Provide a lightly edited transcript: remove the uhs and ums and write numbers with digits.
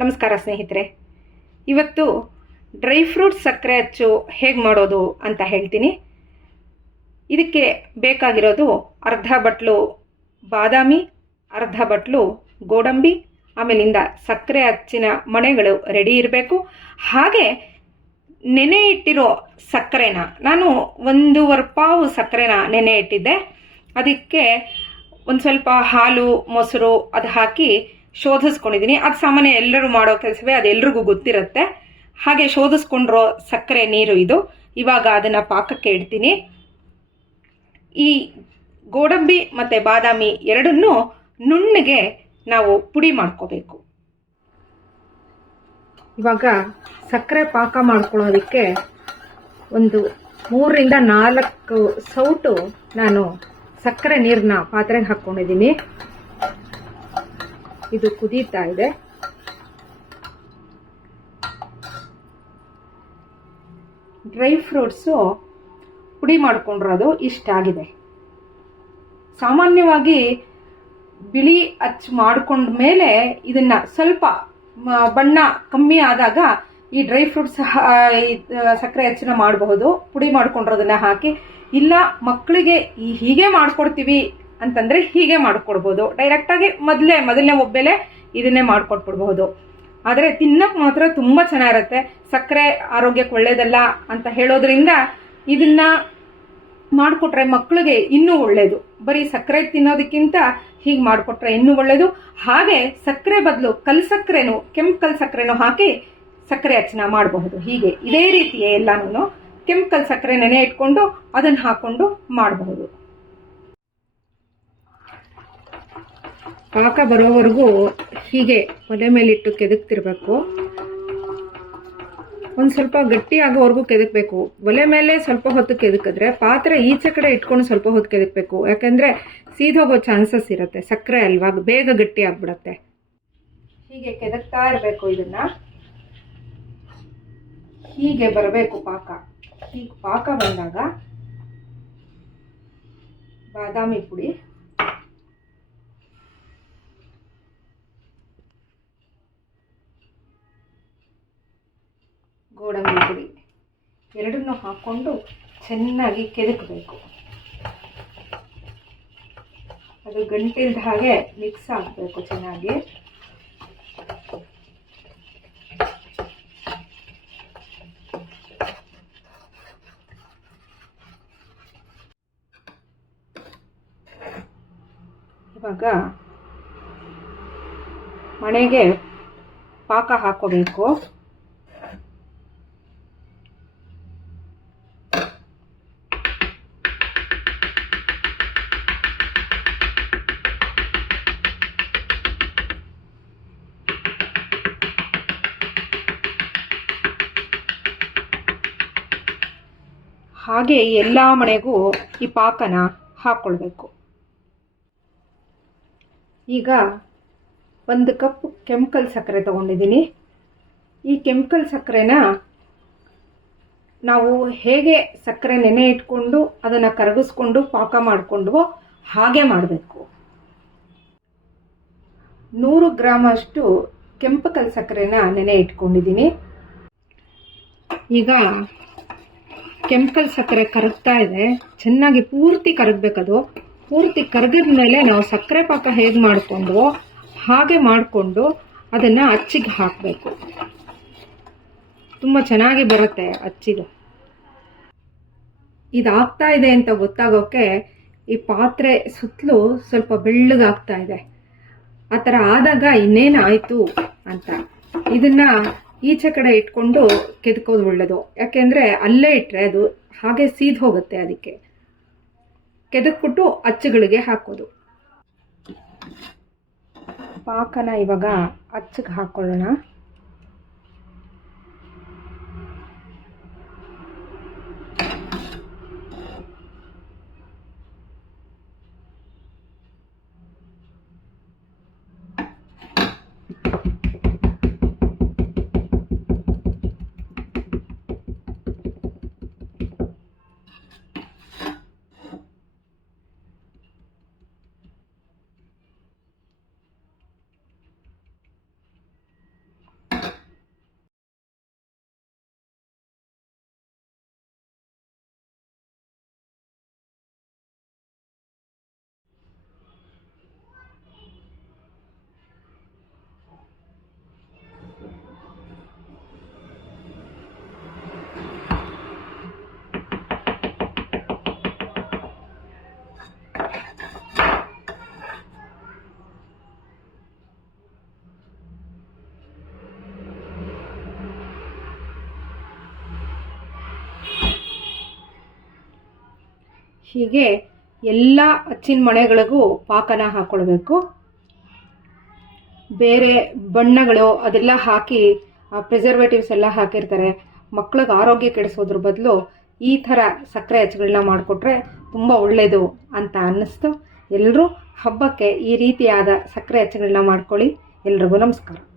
ನಮಸ್ಕಾರ ಸ್ನೇಹಿತರೆ. ಇವತ್ತು ಡ್ರೈ ಫ್ರೂಟ್ಸ್ ಸಕ್ಕರೆ ಅಚ್ಚು ಹೇಗೆ ಮಾಡೋದು ಅಂತ ಹೇಳ್ತೀನಿ. ಇದಕ್ಕೆ ಬೇಕಾಗಿರೋದು ಅರ್ಧ ಬಟ್ಲು ಬಾದಾಮಿ, ಅರ್ಧ ಬಟ್ಲು ಗೋಡಂಬಿ, ಆಮೇಲಿಂದ ಸಕ್ಕರೆ ಅಚ್ಚಿನ ಮಣೆಗಳು ರೆಡಿ ಇರಬೇಕು. ಹಾಗೆ ನೆನೆ ಇಟ್ಟಿರೋ ಸಕ್ಕರೆನ ನಾನು 1.5 ಪಾವು ಸಕ್ಕರೆನ ನೆನೆ ಇಟ್ಟಿದ್ದೆ. ಅದಕ್ಕೆ ಒಂದು ಸ್ವಲ್ಪ ಹಾಲು, ಮೊಸರು ಅದು ಹಾಕಿ ಶೋಧಿಸ್ಕೊಂಡಿದ್ದೀನಿ. ಅದು ಸಾಮಾನ್ಯ ಎಲ್ಲರೂ ಮಾಡೋ ಕೆಲಸವೇ, ಅದು ಎಲ್ರಿಗೂ ಗೊತ್ತಿರುತ್ತೆ. ಹಾಗೆ ಶೋಧಿಸ್ಕೊಂಡಿರೋ ಸಕ್ಕರೆ ನೀರು ಇದು. ಇವಾಗ ಅದನ್ನು ಪಾಕಕ್ಕೆ ಇಡ್ತೀನಿ. ಈ ಗೋಡಂಬಿ ಮತ್ತು ಬಾದಾಮಿ ಎರಡನ್ನೂ ನುಣ್ಣಗೆ ನಾವು ಪುಡಿ ಮಾಡ್ಕೋಬೇಕು. ಇವಾಗ ಸಕ್ಕರೆ ಪಾಕ ಮಾಡ್ಕೊಳ್ಳೋದಕ್ಕೆ ಒಂದು 3ರಿಂದ 4 ಸೌಟು ನಾನು ಸಕ್ಕರೆ ನೀರನ್ನ ಪಾತ್ರೆಗೆ ಹಾಕ್ಕೊಂಡಿದ್ದೀನಿ. ಇದು ಕುದೀತಾ ಇದೆ. ಡ್ರೈ ಫ್ರೂಟ್ಸು ಪುಡಿ ಮಾಡ್ಕೊಂಡಿರೋದು ಇಷ್ಟಾಗಿದೆ. ಸಾಮಾನ್ಯವಾಗಿ ಬಿಳಿ ಅಚ್ಚು ಮಾಡ್ಕೊಂಡ ಮೇಲೆ ಇದನ್ನ ಸ್ವಲ್ಪ ಬಣ್ಣ ಕಮ್ಮಿ ಆದಾಗ ಈ ಡ್ರೈ ಫ್ರೂಟ್ಸ್ ಸಕ್ಕರೆ ಅಚ್ಚನ್ನ ಮಾಡಬಹುದು. ಪುಡಿ ಮಾಡ್ಕೊಂಡಿರೋದನ್ನ ಹಾಕಿ, ಇಲ್ಲ ಮಕ್ಕಳಿಗೆ ಹೀಗೆ ಮಾಡ್ಕೊಡ್ತೀವಿ ಅಂತಂದ್ರೆ ಹೀಗೆ ಮಾಡ್ಕೊಡ್ಬೋದು. ಡೈರೆಕ್ಟಾಗಿ ಮೊದಲನೇ ಒಬ್ಬೆಲೆ ಇದನ್ನೇ ಮಾಡ್ಕೊಟ್ಬಿಡ್ಬಹುದು. ಆದರೆ ತಿನ್ನಕ್ಕೆ ಮಾತ್ರ ತುಂಬ ಚೆನ್ನಾಗಿರುತ್ತೆ. ಸಕ್ಕರೆ ಆರೋಗ್ಯಕ್ಕೆ ಒಳ್ಳೇದಲ್ಲ ಅಂತ ಹೇಳೋದ್ರಿಂದ ಇದನ್ನ ಮಾಡಿಕೊಟ್ರೆ ಮಕ್ಕಳಿಗೆ ಇನ್ನೂ ಒಳ್ಳೇದು. ಬರೀ ಸಕ್ಕರೆ ತಿನ್ನೋದಕ್ಕಿಂತ ಹೀಗೆ ಮಾಡಿಕೊಟ್ರೆ ಇನ್ನೂ ಒಳ್ಳೇದು. ಹಾಗೆ ಸಕ್ಕರೆ ಬದಲು ಕಲ್ಸಕ್ಕರೆನೂ, ಕೆಂಪು ಕಲ್ಸಕ್ಕರೆನೂ ಹಾಕಿ ಸಕ್ಕರೆ ಅಚ್ಚನ ಮಾಡಬಹುದು. ಹೀಗೆ ಇದೇ ರೀತಿಯೇ ಎಲ್ಲಾನು ಕೆಂಪು ಕಲ್ಸಕ್ಕರೆ ನೆನೆ ಇಟ್ಕೊಂಡು ಅದನ್ನು ಹಾಕೊಂಡು ಮಾಡಬಹುದು. ಪಾಕ ಬರೋವರೆಗೂ ಹೀಗೆ ಒಲೆ ಮೇಲಿಟ್ಟು ಕೆದಕ್ತಿರ್ಬೇಕು. ಒಂದು ಸ್ವಲ್ಪ ಗಟ್ಟಿ ಆಗೋವರೆಗೂ ಕೆದಕಬೇಕು. ಒಲೆ ಮೇಲೆ ಸ್ವಲ್ಪ ಹೊತ್ತು ಕೆದಕಿದ್ರೆ ಪಾತ್ರೆ ಈಚೆ ಕಡೆ ಇಟ್ಕೊಂಡು ಸ್ವಲ್ಪ ಹೊತ್ತು ಕೆದಕಬೇಕು. ಯಾಕಂದರೆ ಸೀದೋಗೋ ಚಾನ್ಸಸ್ ಇರುತ್ತೆ. ಸಕ್ಕರೆ ಅಲ್ವಾ, ಬೇಗ ಗಟ್ಟಿ ಆಗ್ಬಿಡತ್ತೆ. ಹೀಗೆ ಕೆದಕ್ತಾ ಇರಬೇಕು. ಇದನ್ನ ಹೀಗೆ ಬರಬೇಕು ಪಾಕ. ಹೀಗೆ ಪಾಕ ಬಂದಾಗ ಬಾದಾಮಿ ಪುಡಿ, ಗೋಡಂಬಿ ಪುಡಿ ಎರಡನ್ನೂ ಹಾಕ್ಕೊಂಡು ಚೆನ್ನಾಗಿ ಕೆದಕಬೇಕು. ಅದು ಗಂಟಿಲ್ದ ಹಾಗೆ ಮಿಕ್ಸ್ ಆಗಬೇಕು ಚೆನ್ನಾಗಿ. ಇವಾಗ ಮಣೆಗೆ ಪಾಕ ಹಾಕೋಬೇಕು. ಹಾಗೆ ಎಲ್ಲ ಮಣೆಗೂ ಈ ಪಾಕನ ಹಾಕ್ಕೊಳ್ಬೇಕು. ಈಗ 1 ಕಪ್ ಕೆಂಪಲ್ ಸಕ್ಕರೆ ತಗೊಂಡಿದ್ದೀನಿ. ಈ ಕೆಂಪಲ್ ಸಕ್ಕರೆನ ನಾವು ಹೇಗೆ ಸಕ್ಕರೆ ನೆನೆ ಇಟ್ಕೊಂಡು ಅದನ್ನು ಕರಗಿಸ್ಕೊಂಡು ಪಾಕ ಮಾಡಿಕೊಂಡ್ವೋ ಹಾಗೆ ಮಾಡಬೇಕು. 100 ಗ್ರಾಮ್ ಅಷ್ಟು ಕೆಂಪು ಸಕ್ಕರೆನ ನೆನೆ ಇಟ್ಕೊಂಡಿದ್ದೀನಿ. ಈಗ ಕೆಂಪು ಸಕ್ಕರೆ ಕರಗ್ತಾ ಇದೆ. ಚೆನ್ನಾಗಿ ಪೂರ್ತಿ ಕರಗಬೇಕದು. ಪೂರ್ತಿ ಕರಗಿದ ಮೇಲೆ ನಾವು ಸಕ್ಕರೆ ಪಾಕ ಹೇಗೆ ಮಾಡಿಕೊಂಡ್ವೋ ಹಾಗೆ ಮಾಡಿಕೊಂಡು ಅದನ್ನು ಅಚ್ಚಿಗೆ ಹಾಕಬೇಕು. ತುಂಬ ಚೆನ್ನಾಗಿ ಬರುತ್ತೆ ಅಚ್ಚಿದು. ಇದಾಗ್ತಾ ಇದೆ ಅಂತ ಗೊತ್ತಾಗೋಕ್ಕೆ ಈ ಪಾತ್ರೆ ಸುತ್ತಲೂ ಸ್ವಲ್ಪ ಬೆಳ್ಳಗಾಗ್ತಾ ಇದೆ. ಆ ಥರ ಆದಾಗ ಇನ್ನೇನಾಯಿತು ಅಂತ ಇದನ್ನ ಈಚೆ ಕಡೆ ಇಟ್ಕೊಂಡು ಕೆದಕೋದು ಒಳ್ಳೆಯದು. ಯಾಕೆಂದರೆ ಅಲ್ಲೇ ಇಟ್ಟರೆ ಅದು ಹಾಗೆ ಸೀದ್ ಹೋಗುತ್ತೆ. ಅದಕ್ಕೆ ಕೆದಕ್ಬಿಟ್ಟು ಅಚ್ಚುಗಳಿಗೆ ಹಾಕೋದು. ಪಾಕನ ಇವಾಗ ಅಚ್ಚಿಗೆ ಹಾಕೊಳ್ಳೋಣ. ಹೀಗೆ ಎಲ್ಲ ಹಚ್ಚಿನ ಮಣೆಗಳಿಗೂ ಪಾಕನ ಹಾಕ್ಕೊಳ್ಬೇಕು. ಬೇರೆ ಬಣ್ಣಗಳು ಅದೆಲ್ಲ ಹಾಕಿ ಪ್ರಿಸರ್ವೇಟಿವ್ಸ್ ಎಲ್ಲ ಹಾಕಿರ್ತಾರೆ. ಮಕ್ಳಿಗೆ ಆರೋಗ್ಯ ಕೆಡಿಸೋದ್ರ ಬದಲು ಈ ಥರ ಸಕ್ಕರೆ ಅಚ್ಚುಗಳನ್ನ ಮಾಡಿಕೊಟ್ರೆ ತುಂಬ ಒಳ್ಳೆಯದು ಅಂತ ಅನ್ನಿಸ್ತು. ಎಲ್ಲರೂ ಹಬ್ಬಕ್ಕೆ ಈ ರೀತಿಯಾದ ಸಕ್ಕರೆ ಅಚ್ಚುಗಳನ್ನ ಮಾಡ್ಕೊಳ್ಳಿ. ಎಲ್ರಿಗೂ ನಮಸ್ಕಾರ.